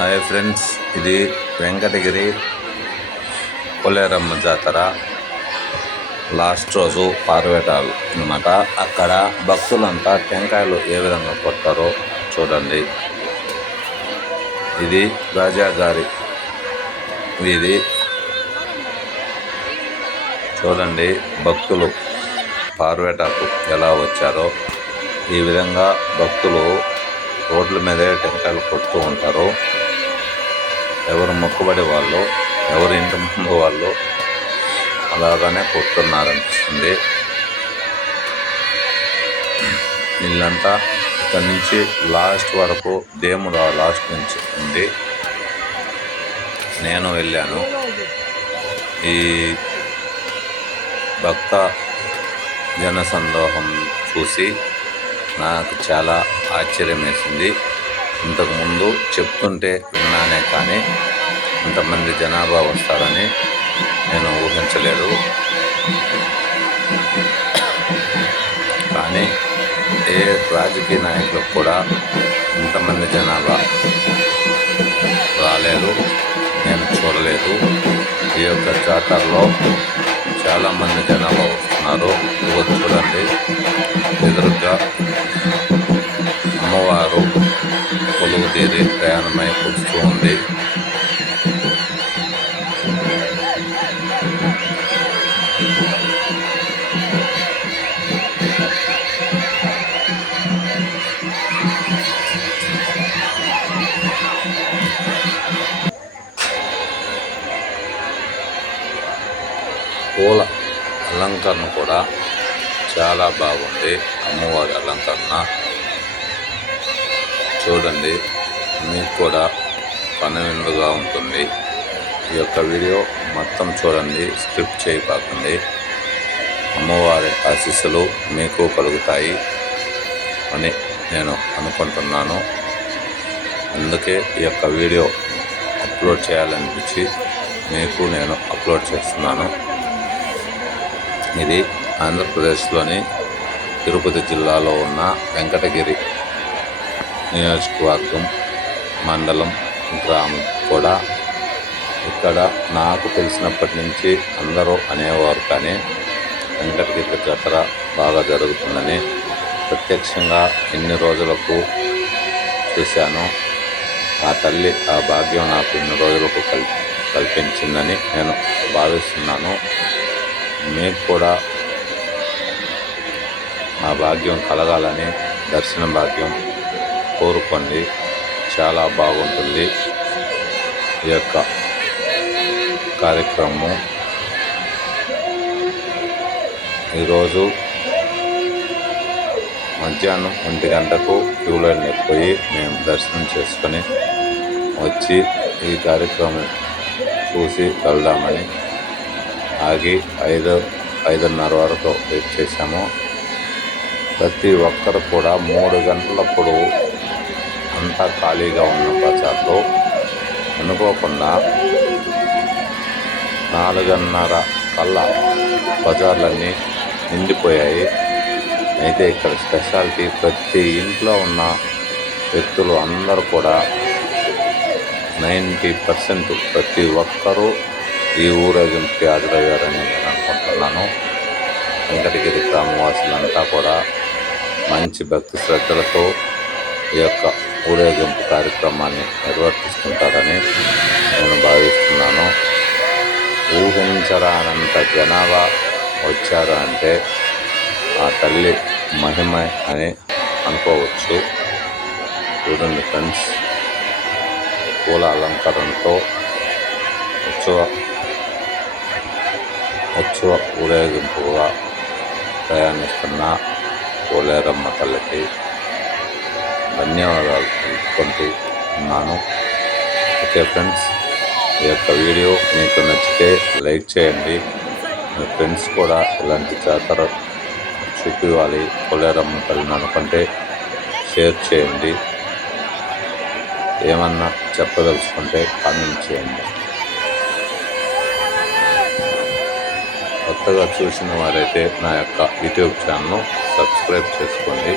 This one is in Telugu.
హాయ్ ఫ్రెండ్స్, ఇది వెంకటగిరి పోలేరమ్మ జాతర లాస్ట్ రోజు పార్వేటాలు అన్నమాట. అక్కడ భక్తులంతా టెంకాయలు ఏ విధంగా కొట్టారో చూడండి. ఇది రాజాగారి వీధి. చూడండి భక్తులు పార్వేటాకు ఎలా వచ్చారో. ఈ విధంగా భక్తులు రోడ్ల మీదే టెంకాయలు కొడుతూ ఉంటారు. ఎవరు మొక్కుబడి వాళ్ళు, ఎవరు ఇంటి ముందు వాళ్ళు అలాగానే కొడుతున్నారనిపిస్తుంది. వీళ్ళంతా ఇక్కడి నుంచి లాస్ట్ వరకు దేవుడు లాస్ట్ నుంచి ఉంది. నేను వెళ్ళాను. ఈ భక్త జనసందోహం చూసి నాకు చాలా ఆశ్చర్యం వేసింది. ఇంతకుముందు చెప్తుంటే విన్నానే కానీ ఇంతమంది జనాభా వస్తారని నేను ఊహించలేదు. కానీ ఏ రాజకీయ నాయకులకు కూడా ఇంతమంది జనాభా రాలేదు, నేను చూడలేదు. ఈ యొక్క జాతరలో చాలామంది జనాభా వస్తున్నారు. చూడండి, ఎదురుగా అమ్మవారు కొలువు తీరి ప్రయాణమై వస్తూ ఉంది. పూల అలంకరణ కూడా చాలా బాగుంది. అమ్మవారి అలంకరణ చూడండి, మీకు కూడా కనువిందుగా ఉంటుంది. ఈ యొక్క వీడియో మొత్తం చూడండి, స్క్రిప్ట్ చేయకండి. అమ్మవారి ఆశీస్సులు మీకు కలుగుతాయి అని నేను అనుకుంటున్నాను. అందుకే ఈ యొక్క వీడియో అప్లోడ్ చేయాలనిపించి మీకు నేను అప్లోడ్ చేస్తున్నాను. ఇది ఆంధ్రప్రదేశ్లోని తిరుపతి జిల్లాలో ఉన్న వెంకటగిరి నియోజకవర్గం, మండలం, గ్రామం కూడా. ఇక్కడ నాకు తెలిసినప్పటి నుంచి అందరూ అనేవారు, కానీ వెంకటగిరి జాతర బాగా జరుగుతుందని ప్రత్యక్షంగా ఇన్ని రోజులకు చూశాను. ఆ తల్లి ఆ భాగ్యం నాకు ఇన్ని రోజులకు కల్పించిందని నేను భావిస్తున్నాను. మీకు కూడా ఆ భాగ్యం కలగాలని, దర్శన భాగ్యం కోరుకోండి. చాలా బాగుంటుంది ఈ యొక్క కార్యక్రమం. ఈరోజు మధ్యాహ్నం 1 గంటకు క్యూ లైన్ పోయి మేము దర్శనం చేసుకొని వచ్చి ఈ కార్యక్రమం చూసి వెళ్దామని ఆగి 5:30 వరకు వెయిట్ చేశాము. ప్రతి ఒక్కరు కూడా 3 గంటలప్పుడు అంతా ఖాళీగా ఉన్న బజార్లో అనుకోకుండా 4:30 కల్లా బజార్లన్నీ నిండిపోయాయి. అయితే ఇక్కడ స్పెషాలిటీ, ప్రతి ఇంట్లో ఉన్న వ్యక్తులు అందరూ కూడా 90% ప్రతి ఒక్కరూ ఈ ఊరేగింపుకి హాజరయ్యారని నేను అనుకుంటున్నాను. వెంకటగిరి గ్రామవాసులంతా కూడా మంచి భక్తి శ్రద్ధలతో ఈ యొక్క ఊరేగింపు కార్యక్రమాన్ని నిర్వర్తిస్తుంటారని నేను భావిస్తున్నాను. ఊహించరానంత జనాభా వచ్చారు అంటే ఆ తల్లి మహిమ అని అనుకోవచ్చు. చూడండి ఫ్రెండ్స్, పూల అలంకరణతో ఉత్సవ ఊరేగింపుగా ప్రయాణిస్తున్న పోలేరమ్మ తల్లికి ధన్యవాదాలు తెలుపుకుంటూ ఉన్నాను. ఓకే ఫ్రెండ్స్, ఈ యొక్క వీడియో మీకు నచ్చితే లైక్ చేయండి. మీ ఫ్రెండ్స్ కూడా ఇలాంటి జాతర చూపివ్వాలి పోలేరమ్మ తల్లిని అనుకుంటే షేర్ చేయండి. ఏమన్నా చెప్పదలుచుకుంటే కామెంట్ చేయండి. కొత్తగా చూసిన వారైతే నా యొక్క యూట్యూబ్ ఛానల్ను సబ్స్క్రైబ్ చేసుకోండి.